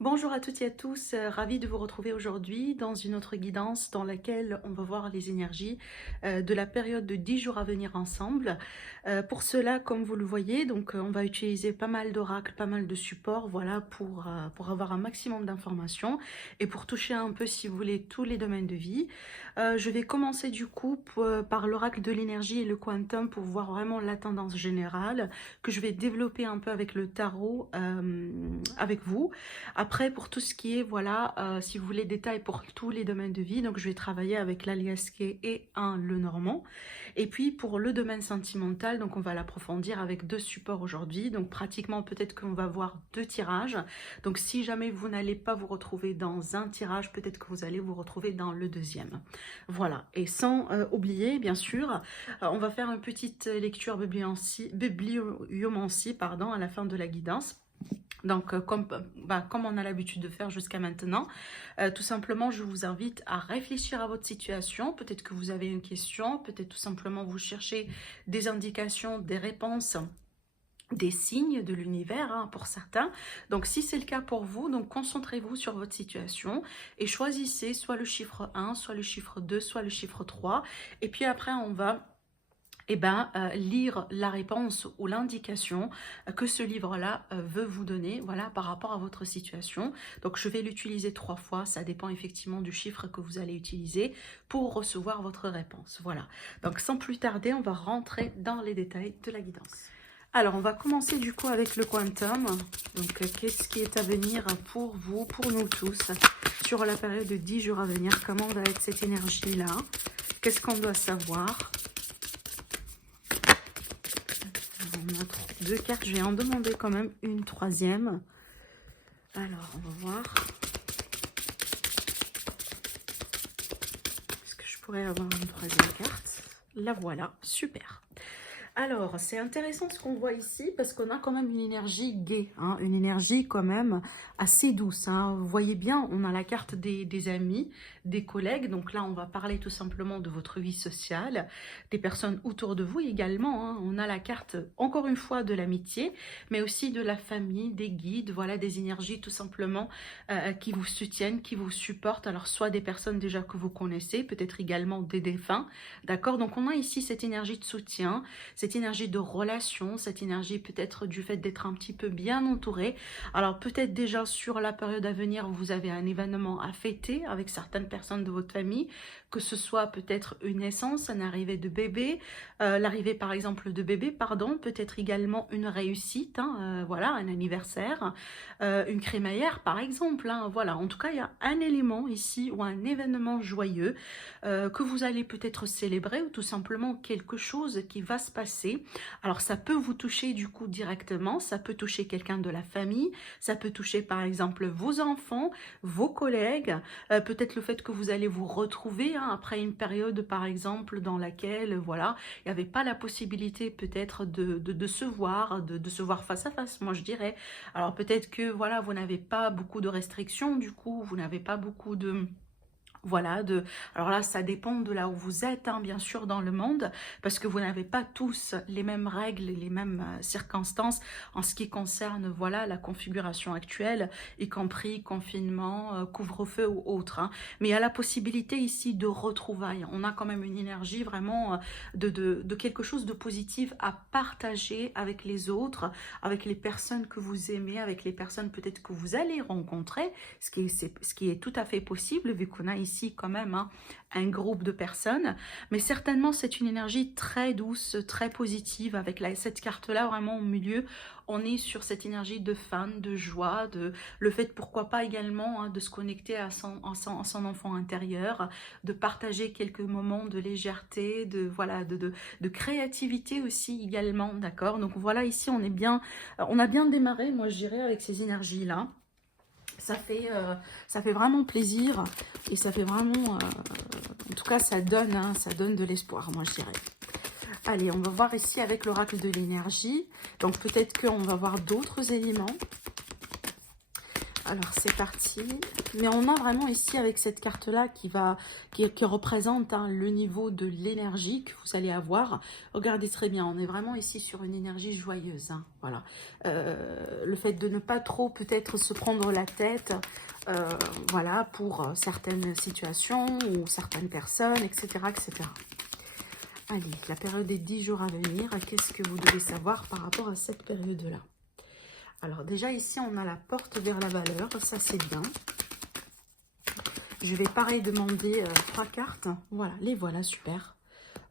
Bonjour à toutes et à tous, ravie de vous retrouver aujourd'hui dans une autre guidance dans laquelle on va voir les énergies de la période de 10 jours à venir ensemble. Pour cela, comme vous le voyez, donc on va utiliser pas mal d'oracles, pas mal de supports, voilà, pour avoir un maximum d'informations et pour toucher un peu, si vous voulez, tous les domaines de vie. Je vais commencer du coup par l'oracle de l'énergie et le quantum pour voir vraiment la tendance générale que je vais développer un peu avec le tarot avec vous. Après, pour tout ce qui est, voilà, si vous voulez, détails pour tous les domaines de vie, donc je vais travailler avec l'Aliasqué et un Le Normand. Et puis, pour le domaine sentimental, donc on va l'approfondir avec deux supports aujourd'hui. Donc, pratiquement, peut-être qu'on va voir deux tirages. Donc, si jamais vous n'allez pas vous retrouver dans un tirage, peut-être que vous allez vous retrouver dans le deuxième. Voilà. Et sans oublier, bien sûr, on va faire une petite lecture bibliomancie, pardon, à la fin de la guidance. Donc, comme on a l'habitude de faire jusqu'à maintenant, tout simplement, je vous invite à réfléchir à votre situation. Peut-être que vous avez une question, peut-être tout simplement vous cherchez des indications, des réponses, des signes de l'univers hein, pour certains. Donc, si c'est le cas pour vous, donc concentrez-vous sur votre situation et choisissez soit le chiffre 1, soit le chiffre 2, soit le chiffre 3. Et puis après, on va lire la réponse ou l'indication que ce livre-là veut vous donner, voilà, par rapport à votre situation. Donc, je vais l'utiliser 3 fois, ça dépend effectivement du chiffre que vous allez utiliser pour recevoir votre réponse. Voilà, donc sans plus tarder, on va rentrer dans les détails de la guidance. Alors, on va commencer du coup avec le quantum. Donc, qu'est-ce qui est à venir pour vous, pour nous tous, sur la période de 10 jours à venir? Comment va être cette énergie-là? Qu'est-ce qu'on doit savoir? On a deux cartes, je vais en demander quand même une troisième. Alors, on va voir. Est-ce que je pourrais avoir une troisième carte? La voilà, super. Alors, c'est intéressant ce qu'on voit ici parce qu'on a quand même une énergie gaie, hein, une énergie quand même assez douce. Hein. Vous voyez bien, on a la carte des amis, des collègues. Donc là, on va parler tout simplement de votre vie sociale, des personnes autour de vous également. Hein. On a la carte, encore une fois, de l'amitié, mais aussi de la famille, des guides, voilà, des énergies tout simplement qui vous soutiennent, qui vous supportent. Alors, soit des personnes déjà que vous connaissez, peut-être également des défunts. D'accord? Donc, on a ici cette énergie de soutien, cette énergie de relation, cette énergie peut-être du fait d'être un petit peu bien entouré. Alors peut-être déjà sur la période à venir, vous avez un événement à fêter avec certaines personnes de votre famille, que ce soit peut-être une naissance, une arrivée de bébé, l'arrivée par exemple de bébé, pardon, peut-être également une réussite, hein, voilà, un anniversaire, une crémaillère par exemple, hein, voilà. En tout cas, il y a un élément ici ou un événement joyeux que vous allez peut-être célébrer ou tout simplement quelque chose qui va se passer. Alors ça peut vous toucher du coup directement, ça peut toucher quelqu'un de la famille, ça peut toucher par exemple vos enfants, vos collègues, peut-être le fait que vous allez vous retrouver hein, après une période par exemple dans laquelle voilà, il n'y avait pas la possibilité peut-être de se voir, de se voir face à face, moi je dirais. Alors peut-être que voilà, vous n'avez pas beaucoup de restrictions du coup, vous n'avez pas beaucoup de... Voilà, alors là, ça dépend de là où vous êtes, hein, bien sûr, dans le monde, parce que vous n'avez pas tous les mêmes règles, les mêmes circonstances en ce qui concerne, voilà, la configuration actuelle, y compris confinement, couvre-feu ou autre. Hein. Mais il y a la possibilité ici de retrouvailles. On a quand même une énergie vraiment de quelque chose de positif à partager avec les autres, avec les personnes que vous aimez, avec les personnes peut-être que vous allez rencontrer, ce qui est tout à fait possible, vu qu'on a ici quand même hein, un groupe de personnes, mais certainement c'est une énergie très douce, très positive, avec cette carte-là vraiment au milieu, on est sur cette énergie de fan, de joie, de le fait pourquoi pas également hein, de se connecter à son enfant intérieur, de partager quelques moments de légèreté, voilà, de créativité aussi également, d'accord? Donc voilà, ici on a bien démarré, moi je dirais, avec ces énergies-là. Ça fait vraiment plaisir et ça fait vraiment, en tout cas ça donne de l'espoir, moi je dirais. Allez, on va voir ici avec l'oracle de l'énergie. Donc peut-être qu'on va voir d'autres éléments. Alors, c'est parti. Mais on a vraiment ici, avec cette carte-là, qui représente hein, le niveau de l'énergie que vous allez avoir. Regardez très bien, on est vraiment ici sur une énergie joyeuse. Hein, voilà. Le fait de ne pas trop, peut-être, se prendre la tête, voilà, pour certaines situations ou certaines personnes, etc., etc. Allez, la période des 10 jours à venir, qu'est-ce que vous devez savoir par rapport à cette période-là? Alors déjà ici, on a la porte vers la valeur, ça c'est bien. Je vais pareil demander 3 cartes. Voilà, les voilà, super.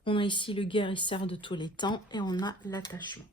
On a ici le guérisseur de tous les temps et on a l'attachement.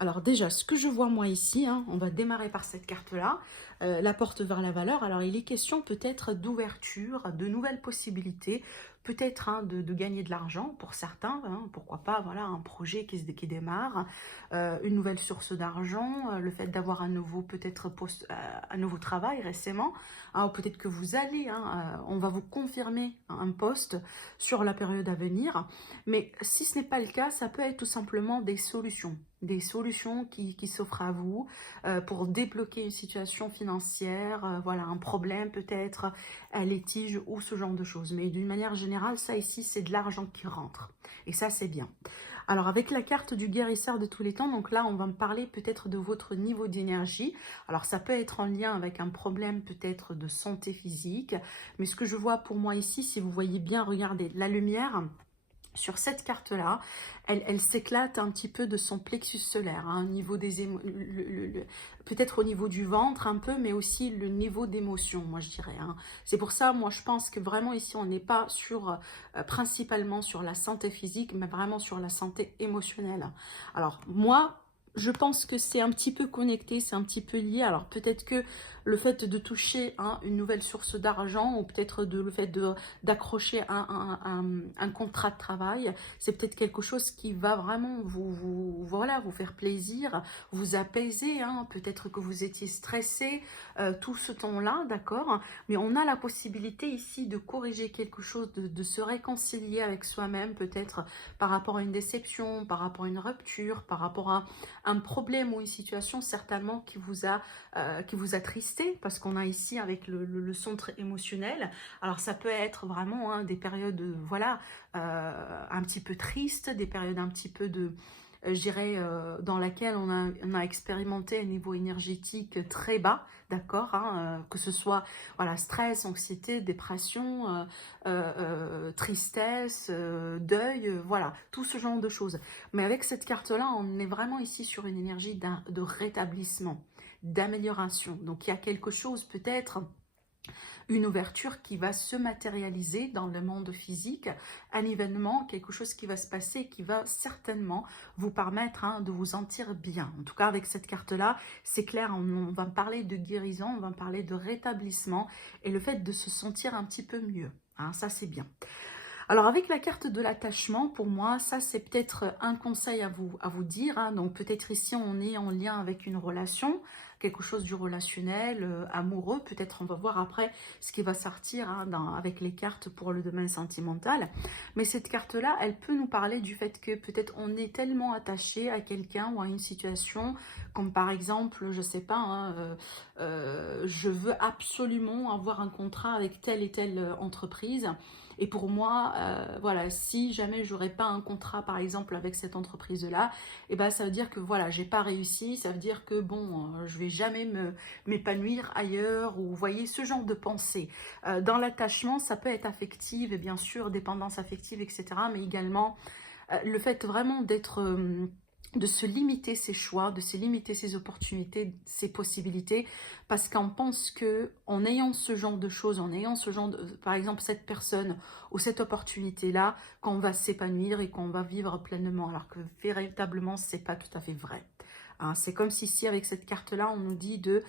Alors déjà, ce que je vois moi ici, hein, on va démarrer par cette carte-là, la porte vers la valeur. Alors il est question peut-être d'ouverture, de nouvelles possibilités, peut-être hein, de gagner de l'argent pour certains, hein, pourquoi pas, voilà, un projet qui démarre, une nouvelle source d'argent, le fait d'avoir un nouveau peut-être poste, un nouveau travail récemment, hein, ou peut-être que vous allez, hein, on va vous confirmer un poste sur la période à venir, mais si ce n'est pas le cas, ça peut être tout simplement des solutions qui s'offrent à vous pour débloquer une situation financière, voilà, un problème peut-être, un litige ou ce genre de choses. Mais d'une manière générale, ça ici, c'est de l'argent qui rentre. Et ça, c'est bien. Alors, avec la carte du guérisseur de tous les temps, donc là, on va me parler peut-être de votre niveau d'énergie. Alors, ça peut être en lien avec un problème peut-être de santé physique. Mais ce que je vois pour moi ici, si vous voyez bien, regardez, la lumière sur cette carte-là, elle s'éclate un petit peu de son plexus solaire, hein, au niveau des peut-être au niveau du ventre un peu, mais aussi le niveau d'émotion, moi je dirais. Hein. C'est pour ça, moi je pense que vraiment ici, on n'est pas sur principalement sur la santé physique, mais vraiment sur la santé émotionnelle. Alors moi, je pense que c'est un petit peu connecté, c'est un petit peu lié. Alors peut-être que le fait de toucher hein, une nouvelle source d'argent ou peut-être le fait d'accrocher un contrat de travail, c'est peut-être quelque chose qui va vraiment voilà, vous faire plaisir, vous apaiser. Hein. Peut-être que vous étiez stressé tout ce temps-là, d'accord? Mais on a la possibilité ici de corriger quelque chose, de se réconcilier avec soi-même, peut-être par rapport à une déception, par rapport à une rupture, par rapport à un problème ou une situation certainement qui vous a tristé, parce qu'on a ici avec le centre émotionnel. Alors ça peut être vraiment hein, des périodes, voilà, un petit peu tristes, des périodes un petit peu de, je dirais, dans laquelle on a expérimenté un niveau énergétique très bas, d'accord, hein, que ce soit voilà, stress, anxiété, dépression, tristesse, deuil, voilà, tout ce genre de choses. Mais avec cette carte-là, on est vraiment ici sur une énergie de rétablissement, d'amélioration. Donc il y a quelque chose peut-être, une ouverture qui va se matérialiser dans le monde physique, un événement, quelque chose qui va se passer, qui va certainement vous permettre hein, de vous sentir bien. En tout cas, avec cette carte-là, c'est clair, on va parler de guérison, on va parler de rétablissement et le fait de se sentir un petit peu mieux. Hein, ça, c'est bien. Alors, avec la carte de l'attachement, pour moi, ça, c'est peut-être un conseil à vous dire. Hein. Donc, peut-être ici, on est en lien avec une relation, quelque chose du relationnel, amoureux. Peut-être on va voir après ce qui va sortir hein, avec les cartes pour le domaine sentimental. Mais cette carte-là, elle peut nous parler du fait que peut-être on est tellement attaché à quelqu'un ou à une situation, comme par exemple, je sais pas, hein, je veux absolument avoir un contrat avec telle et telle entreprise. Et pour moi, voilà, si jamais j'aurais pas un contrat, par exemple, avec cette entreprise-là, et ben ça veut dire que voilà, j'ai pas réussi. Ça veut dire que bon, je vais jamais m'épanouir ailleurs. Ou vous voyez ce genre de pensée. Dans l'attachement, ça peut être affective, et bien sûr, dépendance affective, etc. Mais également le fait vraiment d'être de se limiter ses choix, de se limiter ses opportunités, ses possibilités, parce qu'on pense que en ayant ce genre de choses, en ayant ce genre de, par exemple, cette personne ou cette opportunité-là, qu'on va s'épanouir et qu'on va vivre pleinement, alors que véritablement, c'est pas tout à fait vrai. Hein, c'est comme si ici, avec cette carte-là, on nous dit de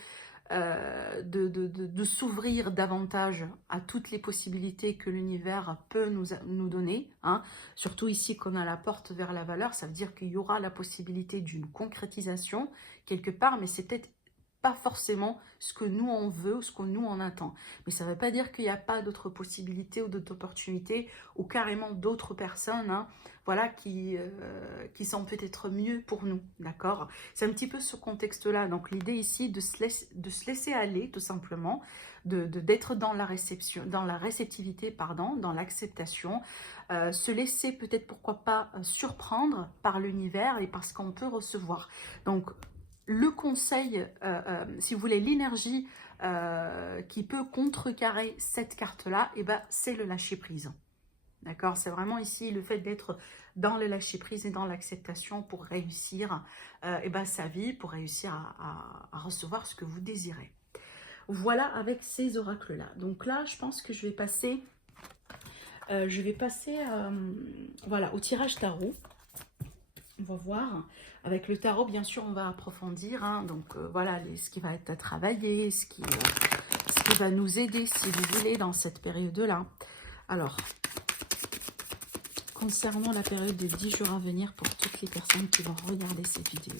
s'ouvrir davantage à toutes les possibilités que l'univers peut nous donner. Hein. Surtout ici qu'on a la porte vers la valeur, ça veut dire qu'il y aura la possibilité d'une concrétisation quelque part, mais c'est peut-être pas forcément ce que nous on veut ou ce que nous on attend. Mais ça ne veut pas dire qu'il n'y a pas d'autres possibilités ou d'autres opportunités ou carrément d'autres personnes, hein, voilà, qui sont peut-être mieux pour nous, d'accord? C'est un petit peu ce contexte-là. Donc l'idée ici de se laisser aller tout simplement, d'être dans la réception, dans la réceptivité, pardon, dans l'acceptation, se laisser peut-être pourquoi pas surprendre par l'univers et par ce qu'on peut recevoir. Donc le conseil, si vous voulez, l'énergie qui peut contrecarrer cette carte-là, et ben, c'est le lâcher-prise. D'accord? C'est vraiment ici le fait d'être dans le lâcher-prise et dans l'acceptation pour réussir et ben, sa vie, pour réussir à recevoir ce que vous désirez. Voilà avec ces oracles-là. Donc là, je pense que je vais passer, voilà, au tirage tarot. On va voir. Avec le tarot, bien sûr, on va approfondir. Hein. Donc, voilà ce qui va être à travailler, ce qui va nous aider, si vous voulez, dans cette période-là. Alors, concernant la période de 10 jours à venir pour toutes les personnes qui vont regarder cette vidéo,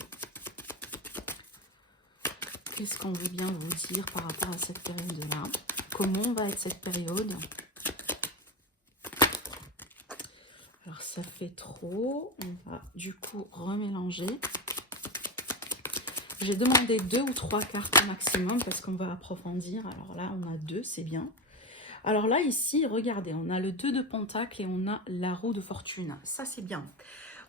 qu'est-ce qu'on veut bien vous dire par rapport à cette période-là? Comment va être cette période? Alors, ça fait trop. On va du coup remélanger. J'ai demandé 2 ou 3 cartes au maximum parce qu'on va approfondir. Alors là, on a 2, c'est bien. Alors là, ici, regardez, on a le 2 de Pentacle et on a la roue de fortune. Ça, c'est bien.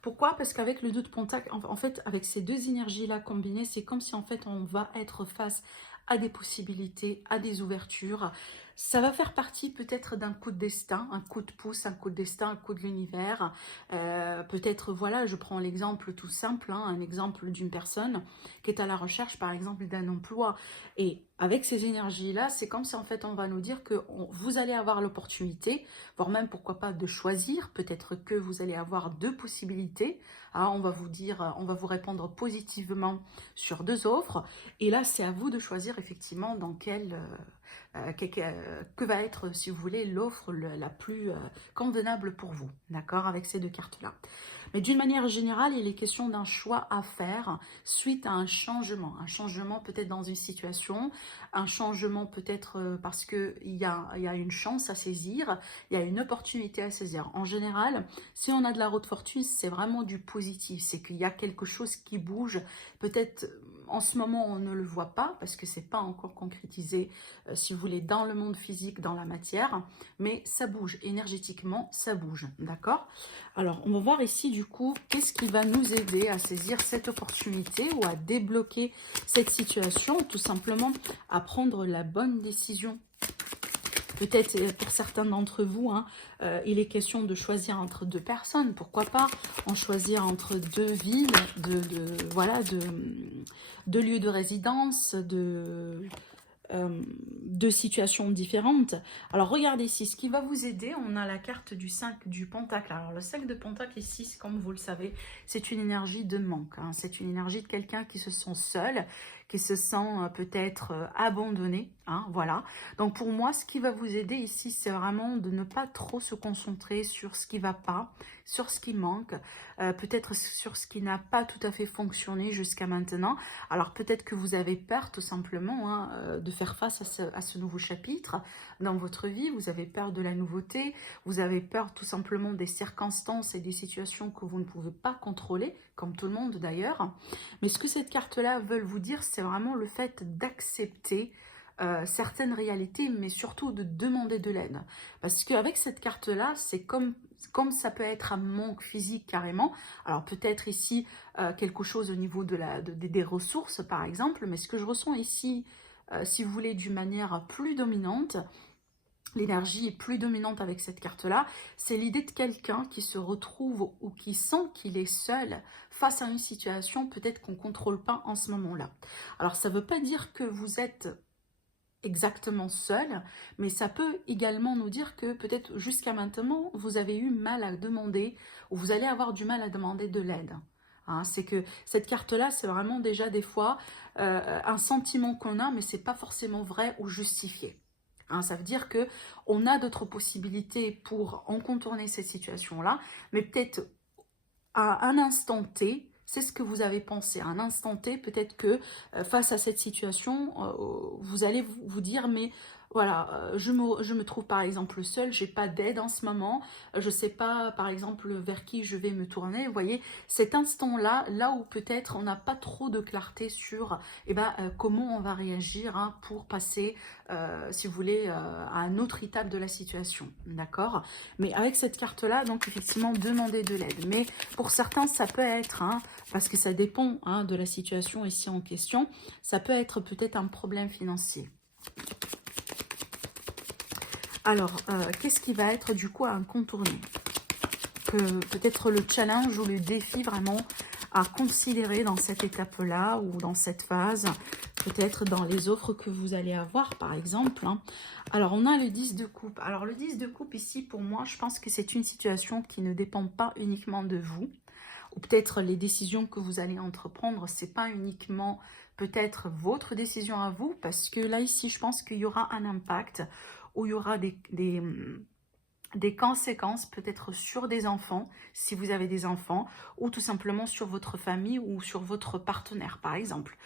Pourquoi? Parce qu'avec le 2 de Pentacle, en fait, avec ces deux énergies-là combinées, c'est comme si en fait on va être face à des possibilités, à des ouvertures. Ça va faire partie peut-être d'un coup de destin, un coup de pouce, un coup de destin, un coup de l'univers. Peut-être, voilà, je prends l'exemple tout simple, hein, un exemple d'une personne qui est à la recherche, par exemple, d'un emploi. Et avec ces énergies-là, c'est comme si en fait on va nous dire que vous allez avoir l'opportunité, voire même pourquoi pas de choisir. Peut-être que vous allez avoir 2 possibilités. Hein, on va vous dire, on va vous répondre positivement sur 2 offres. Et là, c'est à vous de choisir effectivement dans que va être, si vous voulez, l'offre la plus convenable pour vous, d'accord, avec ces 2 cartes-là. Mais d'une manière générale, il est question d'un choix à faire suite à un changement peut-être dans une situation, un changement peut-être parce qu'il y a une chance à saisir, il y a une opportunité à saisir. En général, si on a de la roue de fortune, c'est vraiment du positif, c'est qu'il y a quelque chose qui bouge, peut-être en ce moment on ne le voit pas parce que c'est pas encore concrétisé, si vous voulez, dans le monde physique, dans la matière, mais ça bouge, énergétiquement, ça bouge, d'accord? Alors, on va voir ici, du coup, qu'est-ce qui va nous aider à saisir cette opportunité ou à débloquer cette situation, tout simplement à prendre la bonne décision. Peut-être pour certains d'entre vous, hein, il est question de choisir entre 2 personnes. Pourquoi pas en choisir entre 2 villes, voilà, de lieux de résidence, de situations différentes. Alors regardez ici, ce qui va vous aider, on a la carte du 5 du Pentacle. Alors le 5 de Pentacle ici, comme vous le savez, c'est une énergie de manque, hein. C'est une énergie de quelqu'un qui se sent seul, qui se sent peut-être abandonné, hein, voilà. Donc pour moi, ce qui va vous aider ici, c'est vraiment de ne pas trop se concentrer sur ce qui ne va pas, sur ce qui manque, peut-être sur ce qui n'a pas tout à fait fonctionné jusqu'à maintenant. Alors peut-être que vous avez peur tout simplement, hein, de faire face à ce nouveau chapitre dans votre vie. Vous avez peur de la nouveauté, vous avez peur tout simplement des circonstances et des situations que vous ne pouvez pas contrôler, comme tout le monde d'ailleurs. Mais ce que cette carte-là veut vous dire, c'est vraiment le fait d'accepter certaines réalités, mais surtout de demander de l'aide. Parce qu'avec cette carte-là, c'est comme ça peut être un manque physique carrément. Alors peut-être ici quelque chose au niveau des ressources par exemple, mais ce que je ressens ici, si vous voulez, d'une manière plus dominante, l'énergie est plus dominante avec cette carte-là, c'est l'idée de quelqu'un qui se retrouve ou qui sent qu'il est seul face à une situation peut-être qu'on ne contrôle pas en ce moment-là. Alors ça ne veut pas dire que vous êtes exactement seul, mais ça peut également nous dire que peut-être jusqu'à maintenant, vous avez eu mal à demander ou vous allez avoir du mal à demander de l'aide. Hein, c'est que cette carte-là, c'est vraiment déjà des fois un sentiment qu'on a, mais c'est pas forcément vrai ou justifié. Hein, ça veut dire que on a d'autres possibilités pour en contourner cette situation-là, mais peut-être à un instant T, C'est ce que vous avez pensé. À un instant T, peut-être que face à cette situation, vous allez vous dire, mais voilà, je me trouve par exemple seule, j'ai pas d'aide en ce moment, je sais pas par exemple vers qui je vais me tourner. Vous voyez, cet instant-là, là où peut-être on n'a pas trop de clarté sur comment on va réagir hein, pour passer, si vous voulez, à une autre étape de la situation. D'accord? Mais avec cette carte-là, donc effectivement, demander de l'aide. Mais pour certains, ça peut être, hein, parce que ça dépend hein, de la situation ici en question, ça peut être peut-être un problème financier. Alors, qu'est-ce qui va être du coup à contourner? Peut-être le challenge ou le défi vraiment à considérer dans cette étape-là ou dans cette phase, peut-être dans les offres que vous allez avoir par exemple. Hein. Alors, on a le 10 de coupe. Alors, le 10 de coupe ici, pour moi, je pense que c'est une situation qui ne dépend pas uniquement de vous. Ou peut-être les décisions que vous allez entreprendre, c'est pas uniquement peut-être votre décision à vous, parce que là, ici, je pense qu'il y aura un impact, où il y aura des conséquences peut-être sur des enfants, si vous avez des enfants, ou tout simplement sur votre famille ou sur votre partenaire, par exemple.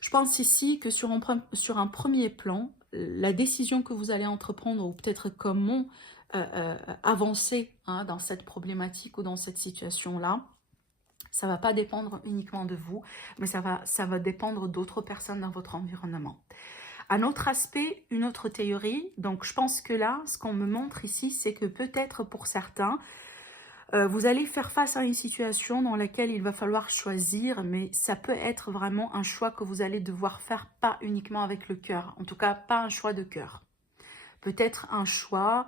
Je pense ici que sur un premier plan, la décision que vous allez entreprendre, ou peut-être comment avancer hein, dans cette problématique ou dans cette situation-là, ça ne va pas dépendre uniquement de vous, mais ça va dépendre d'autres personnes dans votre environnement. Un autre aspect, une autre théorie, donc je pense que là, ce qu'on me montre ici, c'est que peut-être pour certains, vous allez faire face à une situation dans laquelle il va falloir choisir, mais ça peut être vraiment un choix que vous allez devoir faire, pas uniquement avec le cœur, en tout cas pas un choix de cœur. Peut-être un choix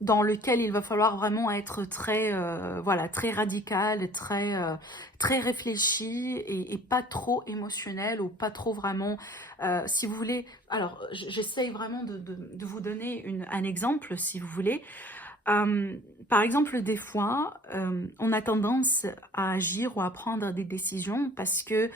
dans lequel il va falloir vraiment être très, voilà, très radical, très réfléchi et pas trop émotionnel ou pas trop vraiment, si vous voulez. Alors, j'essaye vraiment de vous donner un exemple, si vous voulez. Par exemple, des fois, on a tendance à agir ou à prendre des décisions parce que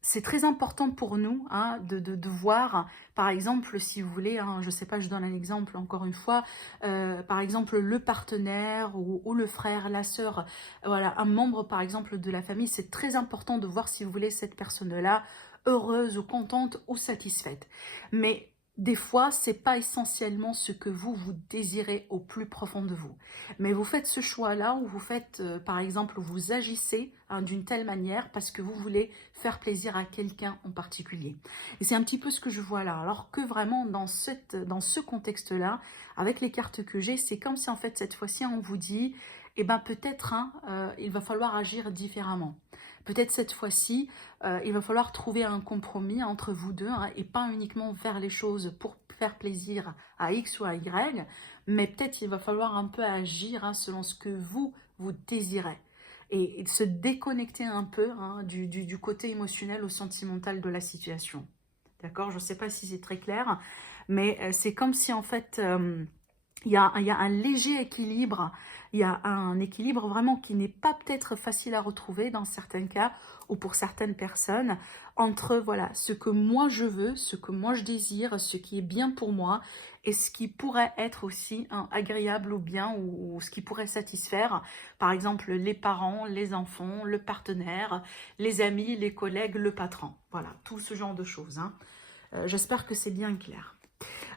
c'est très important pour nous hein, de voir, par exemple, si vous voulez, hein, je ne sais pas, je donne un exemple encore une fois, par exemple, le partenaire ou le frère, la sœur, voilà, un membre, par exemple, de la famille, c'est très important de voir, si vous voulez, cette personne-là heureuse ou contente ou satisfaite. Mais des fois, c'est pas essentiellement ce que vous désirez au plus profond de vous. Mais vous faites ce choix-là où vous faites, par exemple, vous agissez hein, d'une telle manière parce que vous voulez faire plaisir à quelqu'un en particulier. Et c'est un petit peu ce que je vois là. Alors que vraiment, dans ce contexte-là, avec les cartes que j'ai, c'est comme si en fait, cette fois-ci, on vous dit, eh ben peut-être, hein, il va falloir agir différemment. Peut-être cette fois-ci, il va falloir trouver un compromis entre vous deux hein, et pas uniquement faire les choses pour faire plaisir à X ou à Y, mais peut-être il va falloir un peu agir hein, selon ce que vous désirez et se déconnecter un peu hein, du côté émotionnel ou sentimental de la situation. D'accord? Je ne sais pas si c'est très clair, mais c'est comme si en fait... il y a un léger équilibre, il y a un équilibre vraiment qui n'est pas peut-être facile à retrouver dans certains cas ou pour certaines personnes entre voilà ce que moi je veux, ce que moi je désire, ce qui est bien pour moi et ce qui pourrait être aussi hein, agréable ou bien ou ce qui pourrait satisfaire par exemple les parents, les enfants, le partenaire, les amis, les collègues, le patron. Voilà, tout ce genre de choses. Hein. J'espère que c'est bien clair.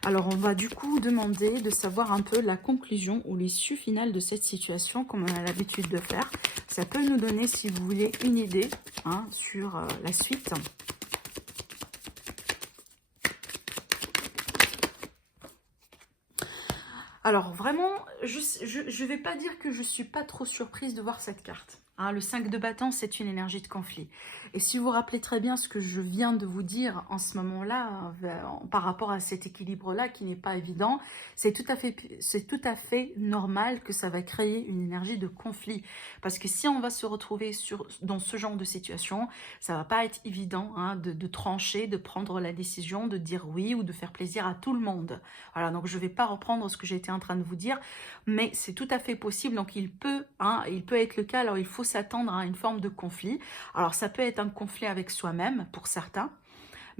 Alors, on va du coup demander de savoir un peu la conclusion ou l'issue finale de cette situation, comme on a l'habitude de faire. Ça peut nous donner, si vous voulez, une idée hein, sur la suite. Alors, vraiment, je ne vais pas dire que je ne suis pas trop surprise de voir cette carte. Hein, le 5 de bâton, c'est une énergie de conflit. Et si vous vous rappelez très bien ce que je viens de vous dire en ce moment-là, par rapport à cet équilibre-là qui n'est pas évident, c'est tout à fait normal que ça va créer une énergie de conflit. Parce que si on va se retrouver dans ce genre de situation, ça va pas être évident hein, de trancher, de prendre la décision, de dire oui ou de faire plaisir à tout le monde. Voilà, donc je ne vais pas reprendre ce que j'étais en train de vous dire, mais c'est tout à fait possible. Donc il peut être le cas, alors il faut s'attendre à une forme de conflit. Alors ça peut être un conflit avec soi-même pour certains,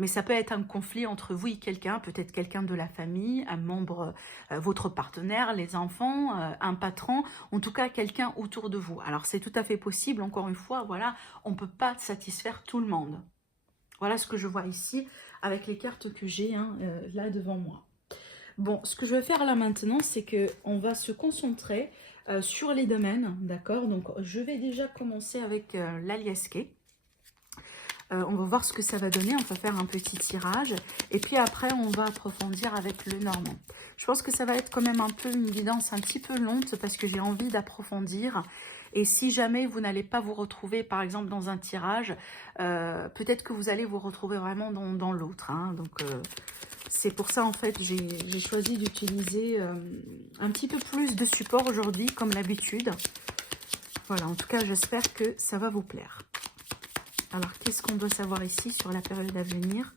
mais ça peut être un conflit entre vous et quelqu'un, peut-être quelqu'un de la famille, un membre, votre partenaire, les enfants, un patron, en tout cas quelqu'un autour de vous. Alors c'est tout à fait possible, encore une fois, voilà, on ne peut pas satisfaire tout le monde. Voilà ce que je vois ici avec les cartes que j'ai là devant moi. Bon, ce que je vais faire là maintenant, c'est qu'on va se concentrer sur les domaines, d'accord? Donc, je vais déjà commencer avec l'Aliasqué. On va voir ce que ça va donner, on va faire un petit tirage. Et puis après, on va approfondir avec le normand. Je pense que ça va être quand même un peu une guidance un petit peu lente parce que j'ai envie d'approfondir. Et si jamais vous n'allez pas vous retrouver, par exemple, dans un tirage, peut-être que vous allez vous retrouver vraiment dans l'autre. Hein. Donc, c'est pour ça, en fait, j'ai choisi d'utiliser un petit peu plus de support aujourd'hui, comme l'habitude. Voilà, en tout cas, j'espère que ça va vous plaire. Alors, qu'est-ce qu'on doit savoir ici sur la période à venir,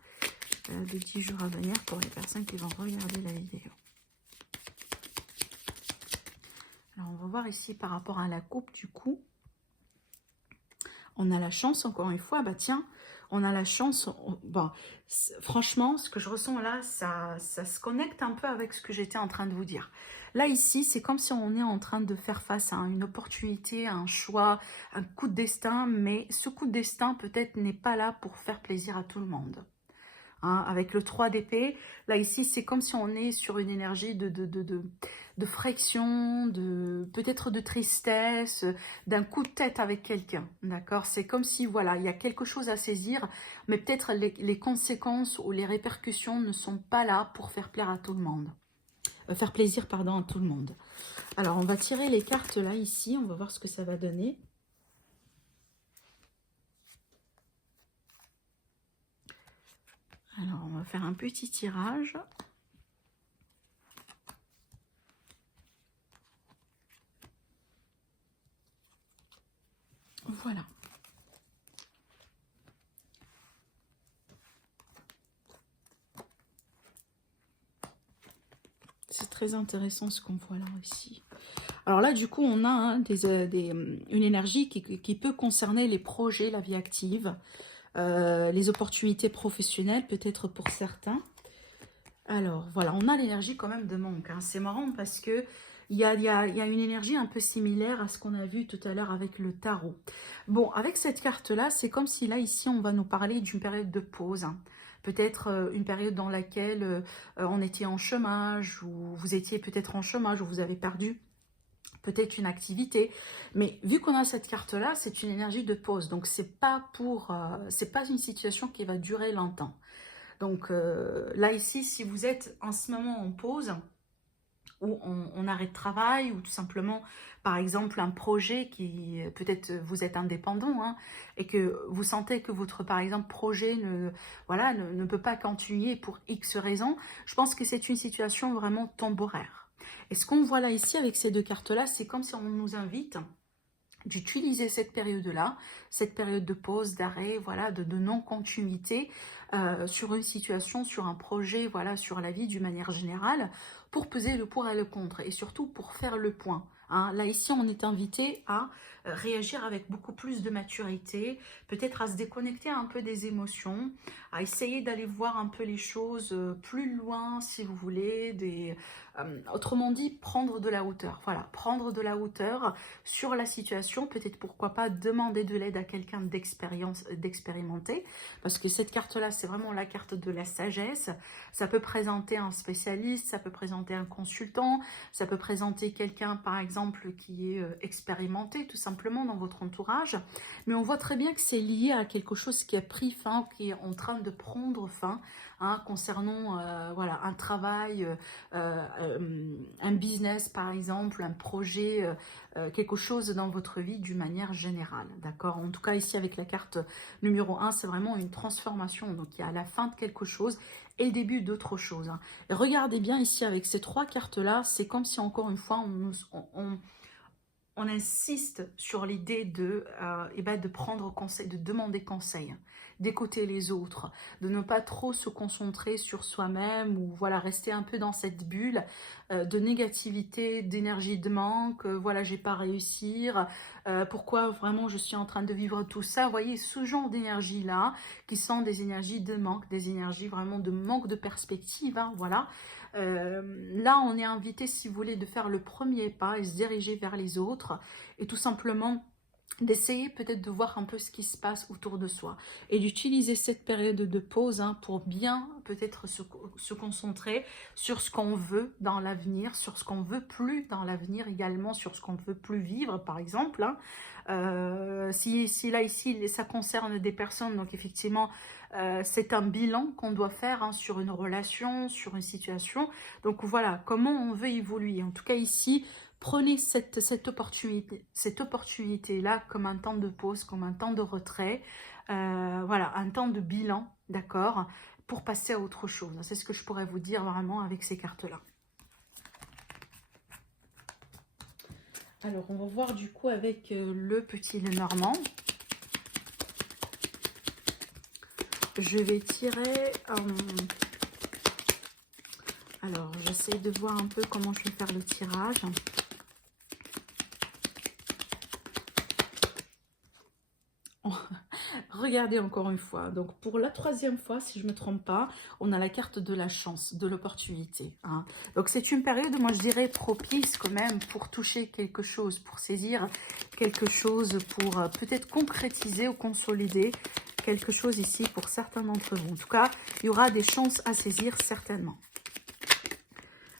de 10 jours à venir pour les personnes qui vont regarder la vidéo? Alors, on va voir ici par rapport à la coupe du coup. On a la chance, encore une fois, bah tiens, on a la chance, bon, franchement, ce que je ressens là, ça se connecte un peu avec ce que j'étais en train de vous dire. Là, ici, c'est comme si on est en train de faire face à une opportunité, un choix, un coup de destin, mais ce coup de destin, peut-être, n'est pas là pour faire plaisir à tout le monde. Hein, avec le 3 d'épée, là ici c'est comme si on est sur une énergie de friction, peut-être de tristesse, d'un coup de tête avec quelqu'un, d'accord? C'est comme si voilà, il y a quelque chose à saisir, mais peut-être les conséquences ou les répercussions ne sont pas là pour faire plaisir à tout le monde. Faire plaisir, pardon, à tout le monde. Alors on va tirer les cartes là ici, on va voir ce que ça va donner. Alors, on va faire un petit tirage. Voilà. C'est très intéressant ce qu'on voit là ici. Alors là, du coup, on a une énergie qui peut concerner les projets, la vie active, les opportunités professionnelles, peut-être pour certains. Alors, voilà, on a l'énergie quand même de manque. Hein. C'est marrant parce que il y a une énergie un peu similaire à ce qu'on a vu tout à l'heure avec le tarot. Bon, avec cette carte-là, c'est comme si là, ici, on va nous parler d'une période de pause. Hein. Peut-être une période dans laquelle on était en chômage, ou vous étiez peut-être en chômage, ou vous avez perdu peut-être une activité, mais vu qu'on a cette carte-là, c'est une énergie de pause, donc c'est pas une situation qui va durer longtemps. Donc là ici, si vous êtes en ce moment en pause, ou on arrête de travail, ou tout simplement, par exemple, un projet qui, peut-être vous êtes indépendant, hein, et que vous sentez que votre, par exemple, projet ne peut pas continuer pour X raisons, je pense que c'est une situation vraiment temporaire. Et ce qu'on voit là ici avec ces deux cartes-là, c'est comme si on nous invite d'utiliser cette période-là, cette période de pause, d'arrêt, voilà, de non-continuité sur une situation, sur un projet, voilà, sur la vie d'une manière générale, pour peser le pour et le contre, et surtout pour faire le point. Hein. Là, ici, on est invité à réagir avec beaucoup plus de maturité, peut-être à se déconnecter un peu des émotions, à essayer d'aller voir un peu les choses plus loin, si vous voulez, autrement dit, prendre de la hauteur. Voilà, prendre de la hauteur sur la situation, peut-être pourquoi pas demander de l'aide à quelqu'un d'expérimenté, parce que cette carte-là, c'est vraiment la carte de la sagesse. Ça peut présenter un spécialiste, ça peut présenter un consultant, ça peut présenter quelqu'un, par exemple, qui est expérimenté, tout simplement, dans votre entourage. Mais on voit très bien que c'est lié à quelque chose qui a pris fin, qui est en train de prendre fin, hein, concernant voilà, un travail, un business, par exemple, un projet, quelque chose dans votre vie d'une manière générale, d'accord? En tout cas, ici, avec la carte numéro 1, c'est vraiment une transformation. Donc, il y a la fin de quelque chose et le début d'autre chose. Hein. Et regardez bien ici, avec ces trois cartes-là, c'est comme si, encore une fois, on insiste sur l'idée de prendre conseil, de demander conseil, d'écouter les autres, de ne pas trop se concentrer sur soi-même ou voilà, rester un peu dans cette bulle de négativité, d'énergie de manque, voilà, j'ai pas réussi, pourquoi vraiment je suis en train de vivre tout ça. Vous voyez, ce genre d'énergie-là, qui sont des énergies de manque, des énergies vraiment de manque de perspective, hein, voilà. Là, on est invité, si vous voulez, de faire le premier pas et se diriger vers les autres, et tout simplement d'essayer peut-être de voir un peu ce qui se passe autour de soi et d'utiliser cette période de pause, hein, pour bien peut-être se concentrer sur ce qu'on veut dans l'avenir, sur ce qu'on veut plus dans l'avenir, également sur ce qu'on ne veut plus vivre, par exemple, hein. Si là ici ça concerne des personnes, donc effectivement c'est un bilan qu'on doit faire, hein, sur une relation, sur une situation, donc voilà comment on veut évoluer. En tout cas ici, prenez cette opportunité-là comme un temps de pause, comme un temps de retrait, voilà, un temps de bilan, d'accord, pour passer à autre chose. C'est ce que je pourrais vous dire vraiment avec ces cartes-là. Alors, on va voir du coup avec le petit Lenormand. Je vais tirer... alors, j'essaie de voir un peu comment je vais faire le tirage. Regardez encore une fois, donc pour la troisième fois, si je ne me trompe pas, on a la carte de la chance, de l'opportunité, hein. Donc c'est une période, moi je dirais, propice quand même pour toucher quelque chose, pour saisir quelque chose, pour peut-être concrétiser ou consolider quelque chose ici pour certains d'entre vous. En tout cas, il y aura des chances à saisir certainement.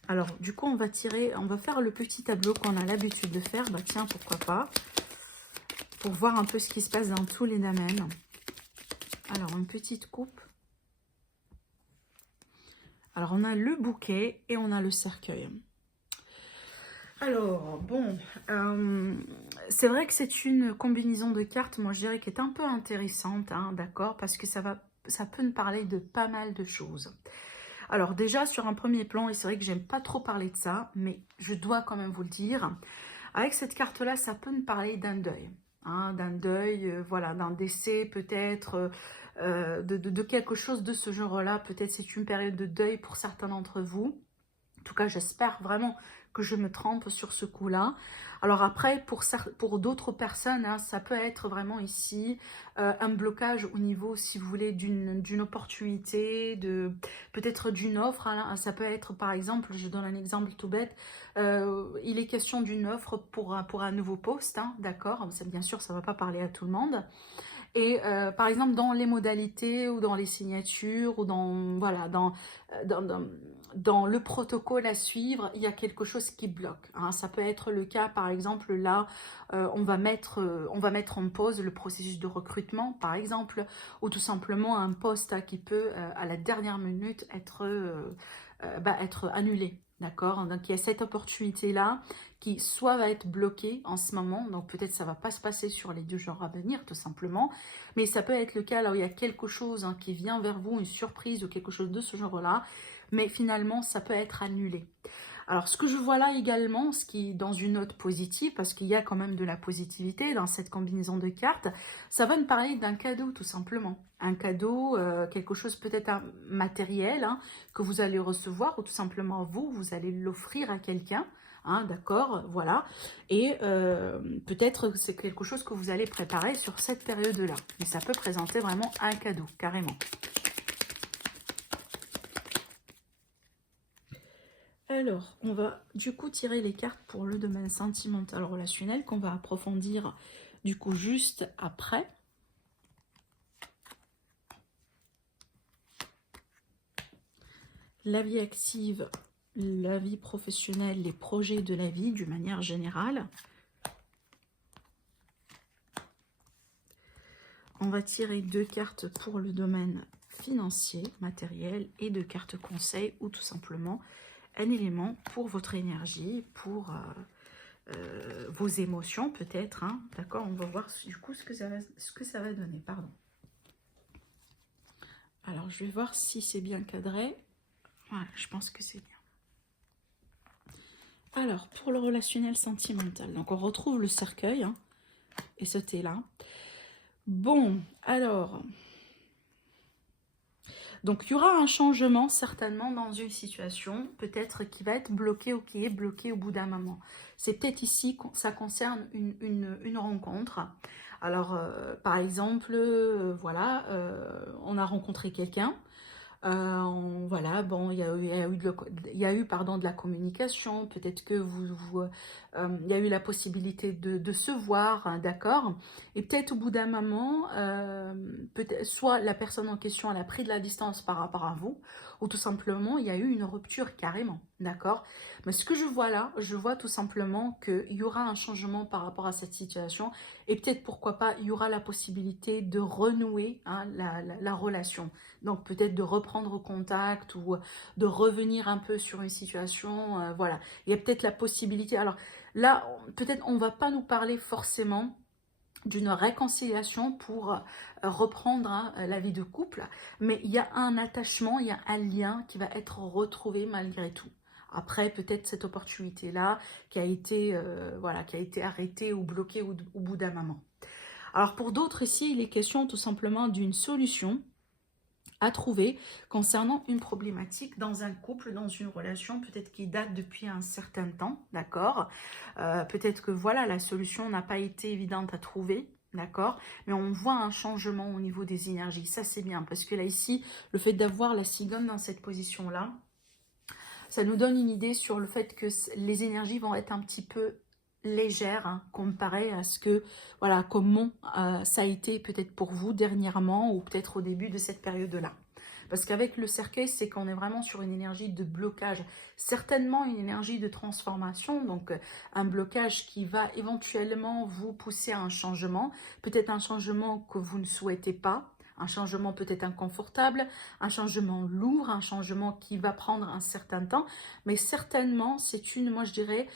Alors du coup, on va tirer, on va faire le petit tableau qu'on a l'habitude de faire. Bah tiens, pourquoi pas, pour voir un peu ce qui se passe dans tous les domaines. Alors, une petite coupe. Alors, on a le bouquet et on a le cercueil. Alors, bon, c'est vrai que c'est une combinaison de cartes, moi je dirais, qui est un peu intéressante, hein, d'accord, parce que ça peut nous parler de pas mal de choses. Alors déjà, sur un premier plan, et c'est vrai que j'aime pas trop parler de ça, mais je dois quand même vous le dire, avec cette carte-là, ça peut nous parler d'un deuil. Hein, d'un deuil, voilà, d'un décès peut-être, de quelque chose de ce genre-là. Peut-être c'est une période de deuil pour certains d'entre vous. En tout cas, j'espère vraiment que je me trompe sur ce coup-là. Alors après, pour d'autres personnes, hein, ça peut être vraiment ici un blocage au niveau, si vous voulez, d'une opportunité, peut-être d'une offre, hein. Ça peut être, par exemple, je donne un exemple tout bête, il est question d'une offre pour un nouveau poste, hein, d'accord. Bien sûr, ça ne va pas parler à tout le monde. Et par exemple, dans les modalités ou dans les signatures ou dans, voilà, dans le protocole à suivre, il y a quelque chose qui bloque, hein. Ça peut être le cas, par exemple, là, on va mettre en pause le processus de recrutement, par exemple, ou tout simplement un poste, hein, qui peut, à la dernière minute, être annulé. D'accord, donc il y a cette opportunité-là qui soit va être bloquée en ce moment, donc peut-être ça va pas se passer sur les 2 jours à venir, tout simplement, mais ça peut être le cas là où il y a quelque chose, hein, qui vient vers vous, une surprise ou quelque chose de ce genre-là, mais finalement ça peut être annulé. Alors ce que je vois là également, ce qui est dans une note positive, parce qu'il y a quand même de la positivité dans cette combinaison de cartes, ça va me parler d'un cadeau tout simplement. Un cadeau, quelque chose peut-être matériel, hein, que vous allez recevoir, ou tout simplement vous allez l'offrir à quelqu'un. Hein, d'accord, voilà. Et peut-être que c'est quelque chose que vous allez préparer sur cette période-là. Mais ça peut présenter vraiment un cadeau, carrément. Alors, on va du coup tirer les cartes pour le domaine sentimental relationnel qu'on va approfondir du coup juste après. La vie active, la vie professionnelle, les projets de la vie d'une manière générale. On va tirer 2 cartes pour le domaine financier, matériel, et 2 cartes conseils, ou tout simplement un élément pour votre énergie, pour vos émotions peut-être, hein. D'accord, on va voir du coup ce que ça va donner, pardon. Alors je vais voir si c'est bien cadré. Voilà, je pense que c'est bien. Alors pour le relationnel sentimental, donc on retrouve le cercueil, hein, et ce thé là. Bon, alors Donc, il y aura un changement certainement dans une situation, peut-être qui va être bloqué ou qui est bloqué au bout d'un moment. C'est peut-être ici que ça concerne une rencontre. Alors, par exemple, voilà, on a rencontré quelqu'un. Voilà, bon, il y a eu, pardon, de la communication, peut-être que il y a eu la possibilité de se voir, hein, d'accord? Et peut-être au bout d'un moment, soit la personne en question, elle a pris de la distance par rapport à vous, ou tout simplement, il y a eu une rupture carrément, d'accord? Mais ce que je vois là, je vois tout simplement qu'il y aura un changement par rapport à cette situation, et peut-être, pourquoi pas, il y aura la possibilité de renouer, hein, la relation. Donc peut-être de reprendre contact ou de revenir un peu sur une situation, voilà. Il y a peut-être la possibilité. Alors là, peut-être on ne va pas nous parler forcément d'une réconciliation pour reprendre, hein, la vie de couple, mais il y a un attachement, il y a un lien qui va être retrouvé malgré tout. Après, peut-être cette opportunité-là qui a été, voilà, qui a été arrêtée ou bloquée au bout d'un moment. Alors pour d'autres ici, il est question tout simplement d'une solution à trouver concernant une problématique dans un couple, dans une relation, peut-être qui date depuis un certain temps, d'accord? Peut-être que voilà, la solution n'a pas été évidente à trouver, d'accord? Mais on voit un changement au niveau des énergies, ça c'est bien, parce que là ici, le fait d'avoir la cigogne dans cette position-là, ça nous donne une idée sur le fait que les énergies vont être un petit peu légères, hein, comparé à ce que, voilà, comment ça a été peut-être pour vous dernièrement ou peut-être au début de cette période-là. Parce qu'avec le cercueil, c'est qu'on est vraiment sur une énergie de blocage, certainement une énergie de transformation, donc un blocage qui va éventuellement vous pousser à un changement, peut-être un changement que vous ne souhaitez pas, un changement peut-être inconfortable, un changement lourd, un changement qui va prendre un certain temps, mais certainement c'est moi je dirais,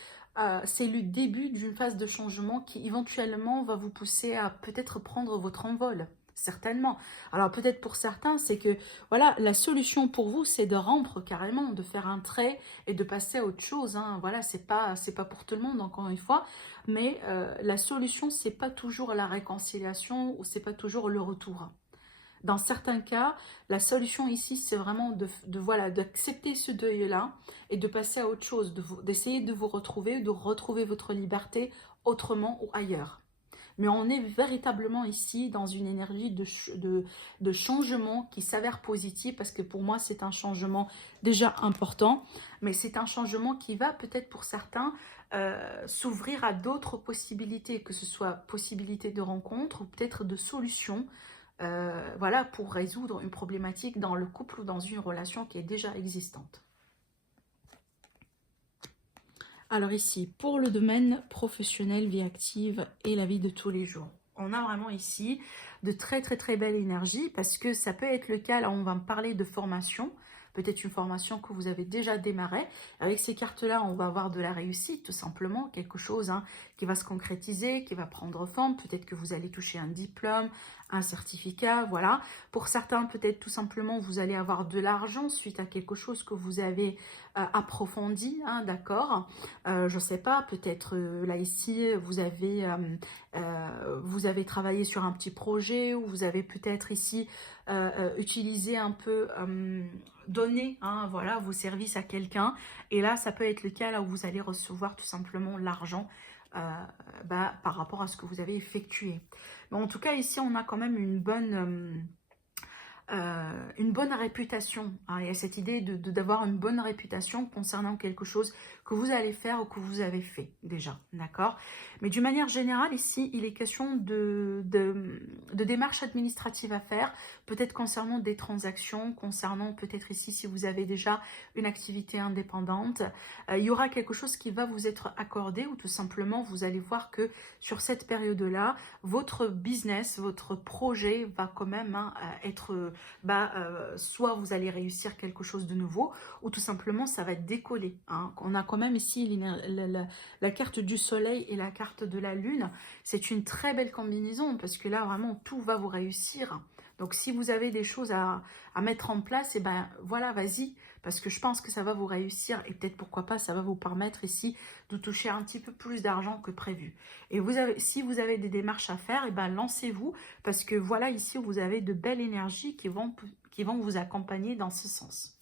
c'est le début d'une phase de changement qui éventuellement va vous pousser à peut-être prendre votre envol. Certainement. Alors peut-être pour certains, c'est que voilà, la solution pour vous, c'est de rompre carrément, de faire un trait et de passer à autre chose, hein. Voilà, c'est pas pour tout le monde encore une fois, mais la solution, c'est pas toujours la réconciliation ou c'est pas toujours le retour. Dans certains cas, la solution ici, c'est vraiment voilà, d'accepter ce deuil-là et de passer à autre chose, d'essayer de vous retrouver, de retrouver votre liberté autrement ou ailleurs. Mais on est véritablement ici dans une énergie de changement qui s'avère positive, parce que pour moi, c'est un changement déjà important, mais c'est un changement qui va peut-être pour certains s'ouvrir à d'autres possibilités, que ce soit possibilité de rencontre ou peut-être de solutions, voilà, pour résoudre une problématique dans le couple ou dans une relation qui est déjà existante. Alors ici, pour le domaine professionnel, vie active et la vie de tous les jours, on a vraiment ici de très très très belles énergies, parce que ça peut être le cas, là on va me parler de formation, peut-être une formation que vous avez déjà démarré. Avec ces cartes-là, on va avoir de la réussite, tout simplement, quelque chose, hein, qui va se concrétiser, qui va prendre forme. Peut-être que vous allez toucher un diplôme, un certificat, voilà. Pour certains, peut-être tout simplement, vous allez avoir de l'argent suite à quelque chose que vous avez approfondi, hein, d'accord. Je ne sais pas, peut-être là ici, vous avez travaillé sur un petit projet, ou vous avez peut-être ici utilisé un peu, donné, hein, voilà, vos services à quelqu'un. Et là, ça peut être le cas là où vous allez recevoir tout simplement l'argent par rapport à ce que vous avez effectué. Mais en tout cas, ici, on a quand même une bonne réputation, hein. Il y a cette idée d'avoir une bonne réputation concernant quelque chose que vous allez faire ou que vous avez fait déjà, d'accord? Mais d'une manière générale, ici, il est question de démarches administratives à faire, peut-être concernant des transactions, concernant peut-être ici, si vous avez déjà une activité indépendante, il y aura quelque chose qui va vous être accordé, ou tout simplement, vous allez voir que sur cette période-là, votre business, votre projet va quand même, hein, être soit vous allez réussir quelque chose de nouveau, ou tout simplement ça va décoller, hein. On a quand même ici la carte du soleil et la carte de la lune. C'est une très belle combinaison, parce que là vraiment tout va vous réussir. Donc si vous avez des choses à mettre en place, et ben voilà, vas-y, parce que je pense que ça va vous réussir, et peut-être pourquoi pas ça va vous permettre ici de toucher un petit peu plus d'argent que prévu. Et si vous avez des démarches à faire, et ben lancez-vous, parce que voilà, ici vous avez de belles énergies qui qui vont vous accompagner dans ce sens.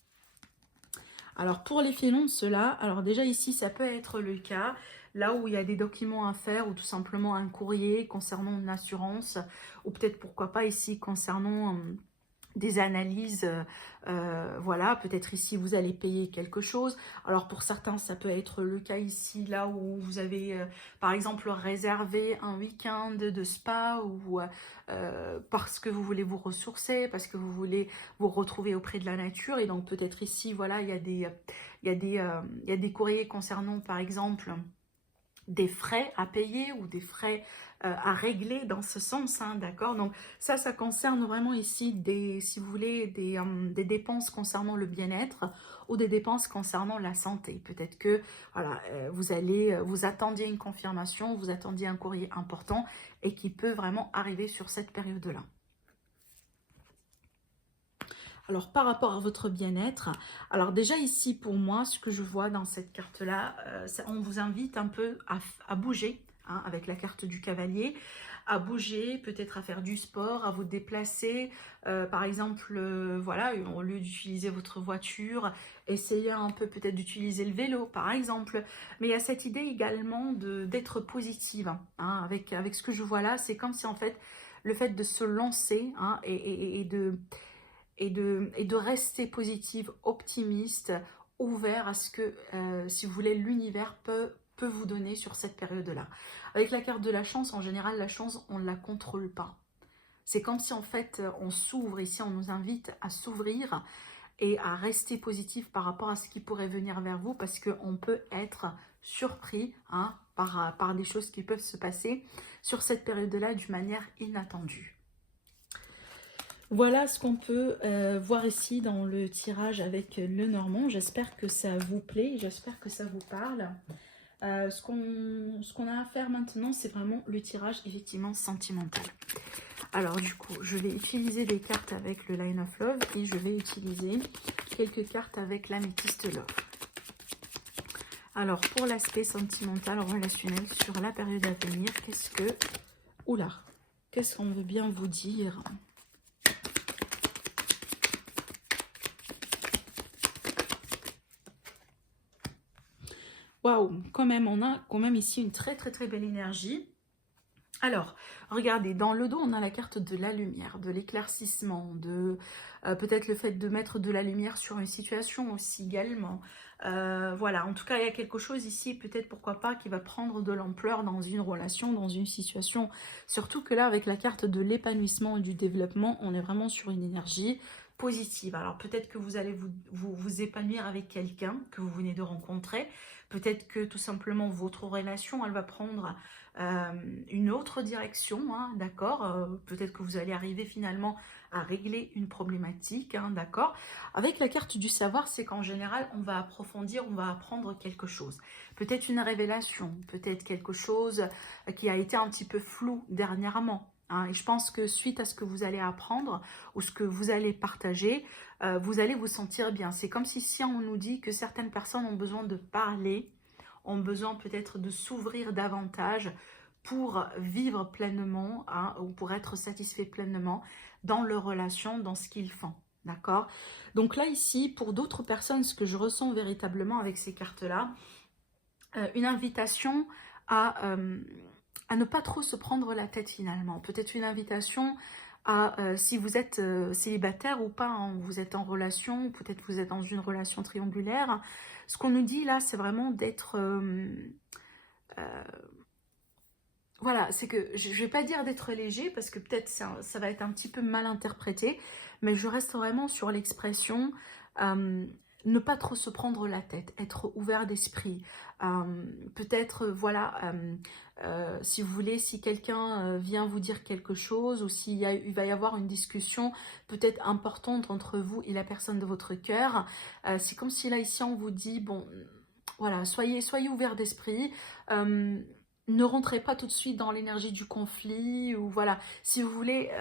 Alors pour les félons de cela, alors déjà ici ça peut être le cas, là où il y a des documents à faire ou tout simplement un courrier concernant une assurance ou peut-être pourquoi pas ici concernant des analyses, voilà, peut-être ici vous allez payer quelque chose. Alors pour certains ça peut être le cas ici, là où vous avez par exemple réservé un week-end de spa ou parce que vous voulez vous ressourcer, parce que vous voulez vous retrouver auprès de la nature. Et donc peut-être ici, voilà, il y a des courriers concernant par exemple des frais à payer ou des frais à régler dans ce sens, hein, d'accord. Donc ça concerne vraiment ici si vous voulez, des dépenses concernant le bien-être ou des dépenses concernant la santé. Peut-être que voilà, vous attendiez une confirmation, vous attendiez un courrier important et qui peut vraiment arriver sur cette période-là. Alors, par rapport à votre bien-être, alors déjà ici, pour moi, ce que je vois dans cette carte-là, on vous invite un peu à bouger, hein, avec la carte du cavalier, à bouger, peut-être à faire du sport, à vous déplacer. Par exemple, voilà, au lieu d'utiliser votre voiture, essayez un peu peut-être d'utiliser le vélo, par exemple. Mais il y a cette idée également d'être positive, hein, avec ce que je vois là. C'est comme si, en fait, le fait de se lancer, hein, et de rester positive, optimiste, ouvert à ce que, si vous voulez, l'univers peut vous donner sur cette période-là. Avec la carte de la chance, en général, la chance, on ne la contrôle pas. C'est comme si, en fait, on s'ouvre. Ici, on nous invite à s'ouvrir et à rester positif par rapport à ce qui pourrait venir vers vous, parce qu'on peut être surpris, hein, par des choses qui peuvent se passer sur cette période-là d'une manière inattendue. Voilà ce qu'on peut voir ici dans le tirage avec le Normand. J'espère que ça vous plaît, j'espère que ça vous parle. Ce qu'on a à faire maintenant, c'est vraiment le tirage effectivement sentimental. Alors du coup, je vais utiliser des cartes avec le Line of Love et je vais utiliser quelques cartes avec l'Améthyste Love. Alors pour l'aspect sentimental, relationnel sur la période à venir, qu'est-ce qu'on veut bien vous dire ? Waouh, quand même, on a quand même ici une très belle énergie. Alors, regardez, dans le dos, on a la carte de la lumière, de l'éclaircissement, de peut-être le fait de mettre de la lumière sur une situation aussi également. Voilà, en tout cas, il y a quelque chose ici, peut-être pourquoi pas, qui va prendre de l'ampleur dans une relation, dans une situation. Surtout que là, avec la carte de l'épanouissement et du développement, on est vraiment sur une énergie positive. Alors, peut-être que vous allez vous épanouir avec quelqu'un que vous venez de rencontrer. Peut-être que tout simplement, votre relation, elle va prendre une autre direction, hein, d'accord. Peut-être que vous allez arriver finalement à régler une problématique, hein, d'accord. Avec la carte du savoir, c'est qu'en général, on va approfondir, on va apprendre quelque chose. Peut-être une révélation, peut-être quelque chose qui a été un petit peu flou dernièrement. Hein, et je pense que suite à ce que vous allez apprendre ou ce que vous allez partager, vous allez vous sentir bien. C'est comme si on nous dit que certaines personnes ont besoin de parler, ont besoin peut-être de s'ouvrir davantage pour vivre pleinement, hein, ou pour être satisfait pleinement dans leur relation, dans ce qu'ils font. D'accord? Donc là, ici, pour d'autres personnes, ce que je ressens véritablement avec ces cartes-là, une invitation à ne pas trop se prendre la tête finalement. Peut-être une invitation à, si vous êtes célibataire ou pas, hein, vous êtes en relation, peut-être vous êtes dans une relation triangulaire. Ce qu'on nous dit là, c'est vraiment d'être... voilà, c'est que je ne vais pas dire d'être léger parce que peut-être ça va être un petit peu mal interprété, mais je reste vraiment sur l'expression ne pas trop se prendre la tête, être ouvert d'esprit. Peut-être, voilà, si vous voulez, si quelqu'un vient vous dire quelque chose ou il va y avoir une discussion peut-être importante entre vous et la personne de votre cœur, c'est comme si là, ici, on vous dit, bon, voilà, soyez ouvert d'esprit. Ne rentrez pas tout de suite dans l'énergie du conflit ou voilà, si vous voulez,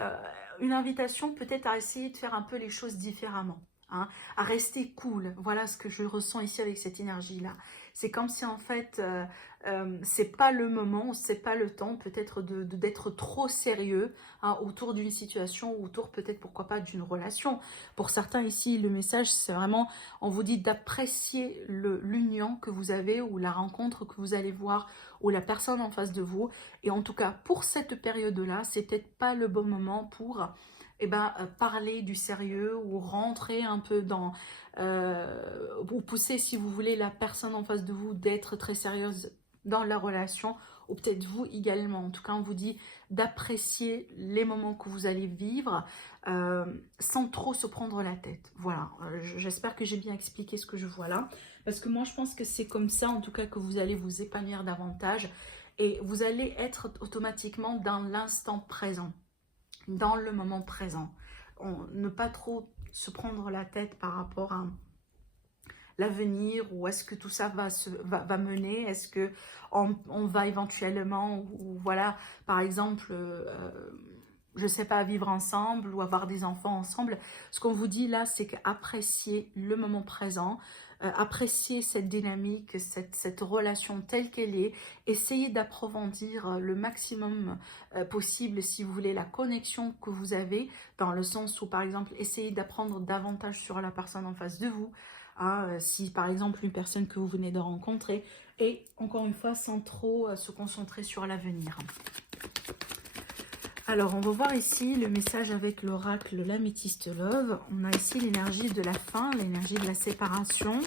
une invitation peut-être à essayer de faire un peu les choses différemment, hein, à rester cool. Voilà ce que je ressens ici avec cette énergie-là. C'est comme si en fait, c'est pas le moment, c'est pas le temps peut-être d'être trop sérieux hein, autour d'une situation, autour peut-être pourquoi pas d'une relation. Pour certains ici, le message c'est vraiment, on vous dit d'apprécier l'union que vous avez ou la rencontre que vous allez voir ou la personne en face de vous. Et en tout cas, pour cette période-là, c'est peut-être pas le bon moment pour parler du sérieux ou rentrer un peu dans... ou pousser, si vous voulez, la personne en face de vous d'être très sérieuse dans la relation, ou peut-être vous également. En tout cas, on vous dit d'apprécier les moments que vous allez vivre sans trop se prendre la tête. Voilà, j'espère que j'ai bien expliqué ce que je vois là, parce que moi, je pense que c'est comme ça, en tout cas, que vous allez vous épanouir davantage et vous allez être automatiquement dans l'instant présent, dans le moment présent. Ne pas trop se prendre la tête par rapport à l'avenir, ou est-ce que tout ça va mener, est-ce que on va éventuellement, ou voilà, par exemple, je sais pas, vivre ensemble ou avoir des enfants ensemble. Ce qu'on vous dit là, c'est qu'apprécier le moment présent, apprécier cette dynamique, cette relation telle qu'elle est, essayer d'approfondir le maximum possible, si vous voulez, la connexion que vous avez, dans le sens où, par exemple, essayez d'apprendre davantage sur la personne en face de vous, hein, si par exemple une personne que vous venez de rencontrer, et encore une fois, sans trop se concentrer sur l'avenir. Alors, on va voir ici le message avec l'oracle l'Améthyste Love. On a ici l'énergie de la fin, l'énergie de la séparation,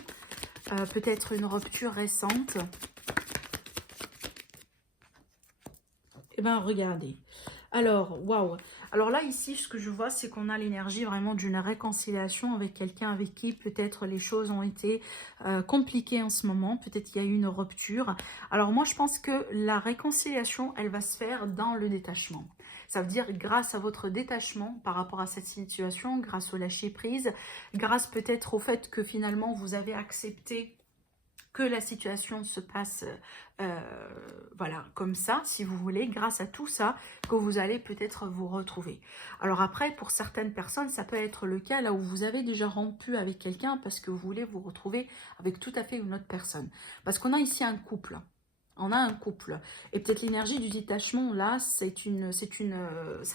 peut-être une rupture récente. Eh bien, regardez. Alors, waouh. Alors là, ici, ce que je vois, c'est qu'on a l'énergie vraiment d'une réconciliation avec quelqu'un avec qui peut-être les choses ont été compliquées en ce moment. Peut-être qu'il y a eu une rupture. Alors moi, je pense que la réconciliation, elle va se faire dans le détachement. Ça veut dire grâce à votre détachement par rapport à cette situation, grâce au lâcher-prise, grâce peut-être au fait que finalement, vous avez accepté que la situation se passe voilà, comme ça, si vous voulez, grâce à tout ça, que vous allez peut-être vous retrouver. Alors après, pour certaines personnes, ça peut être le cas là où vous avez déjà rompu avec quelqu'un parce que vous voulez vous retrouver avec tout à fait une autre personne. Parce qu'on a ici un couple. On a un couple. Et peut-être l'énergie du détachement, là, ça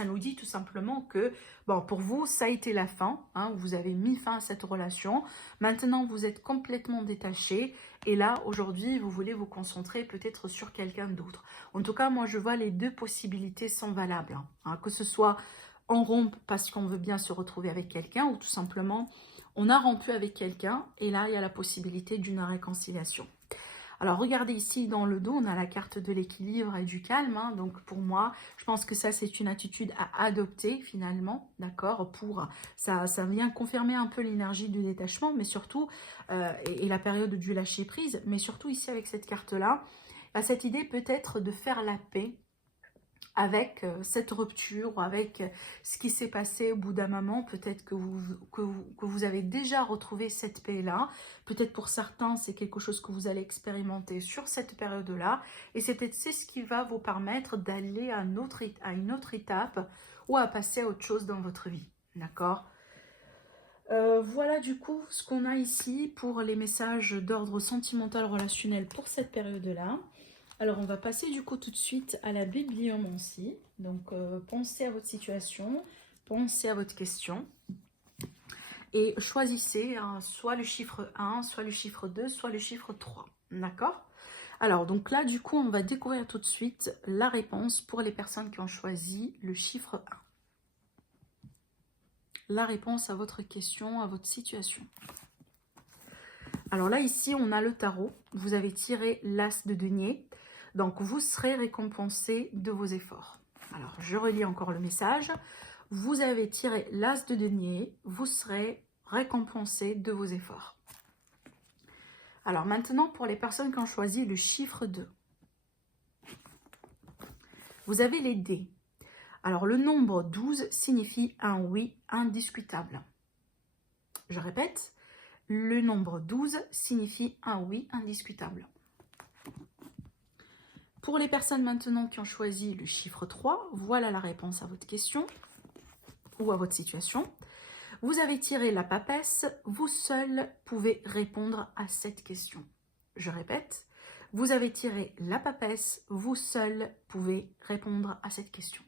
nous dit tout simplement que, bon, pour vous, ça a été la fin. Hein, vous avez mis fin à cette relation. Maintenant, vous êtes complètement détaché. Et là, aujourd'hui, vous voulez vous concentrer peut-être sur quelqu'un d'autre. En tout cas, moi, je vois les deux possibilités sont valables. Hein, que ce soit on rompt parce qu'on veut bien se retrouver avec quelqu'un, ou tout simplement, on a rompu avec quelqu'un. Et là, il y a la possibilité d'une réconciliation. Alors, regardez ici dans le dos, on a la carte de l'équilibre et du calme. Hein. Donc, pour moi, je pense que ça, c'est une attitude à adopter finalement, d'accord. Ça vient confirmer un peu l'énergie du détachement, mais surtout, et la période du lâcher-prise. Mais surtout ici, avec cette carte-là, cette idée peut-être de faire la paix avec cette rupture, avec ce qui s'est passé au bout d'un moment. Peut-être que vous avez déjà retrouvé cette paix-là. Peut-être pour certains, c'est quelque chose que vous allez expérimenter sur cette période-là. Et c'est peut-être ce qui va vous permettre d'aller à une autre étape ou à passer à autre chose dans votre vie. D'accord ? Voilà du coup ce qu'on a ici pour les messages d'ordre sentimental relationnel pour cette période-là. Alors, on va passer du coup tout de suite à la bibliomancie. Donc, pensez à votre situation, pensez à votre question. Et choisissez hein, soit le chiffre 1, soit le chiffre 2, soit le chiffre 3. D'accord ? Alors, donc là, du coup, on va découvrir tout de suite la réponse pour les personnes qui ont choisi le chiffre 1. La réponse à votre question, à votre situation. Alors là, ici, on a le tarot. Vous avez tiré l'as de denier. Donc, vous serez récompensé de vos efforts. Alors, je relis encore le message. Vous avez tiré l'as de denier. Vous serez récompensé de vos efforts. Alors, maintenant, pour les personnes qui ont choisi le chiffre 2. Vous avez les dés. Alors, le nombre 12 signifie un oui indiscutable. Je répète, le nombre 12 signifie un oui indiscutable. Pour les personnes maintenant qui ont choisi le chiffre 3, voilà la réponse à votre question ou à votre situation. Vous avez tiré la papesse, vous seul pouvez répondre à cette question. Je répète, vous avez tiré la papesse, vous seul pouvez répondre à cette question.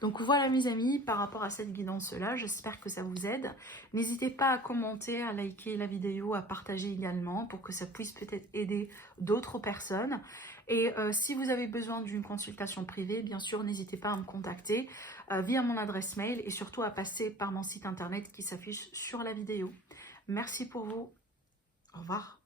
Donc voilà mes amis, par rapport à cette guidance-là, j'espère que ça vous aide. N'hésitez pas à commenter, à liker la vidéo, à partager également pour que ça puisse peut-être aider d'autres personnes. Et si vous avez besoin d'une consultation privée, bien sûr, n'hésitez pas à me contacter via mon adresse mail et surtout à passer par mon site internet qui s'affiche sur la vidéo. Merci pour vous. Au revoir.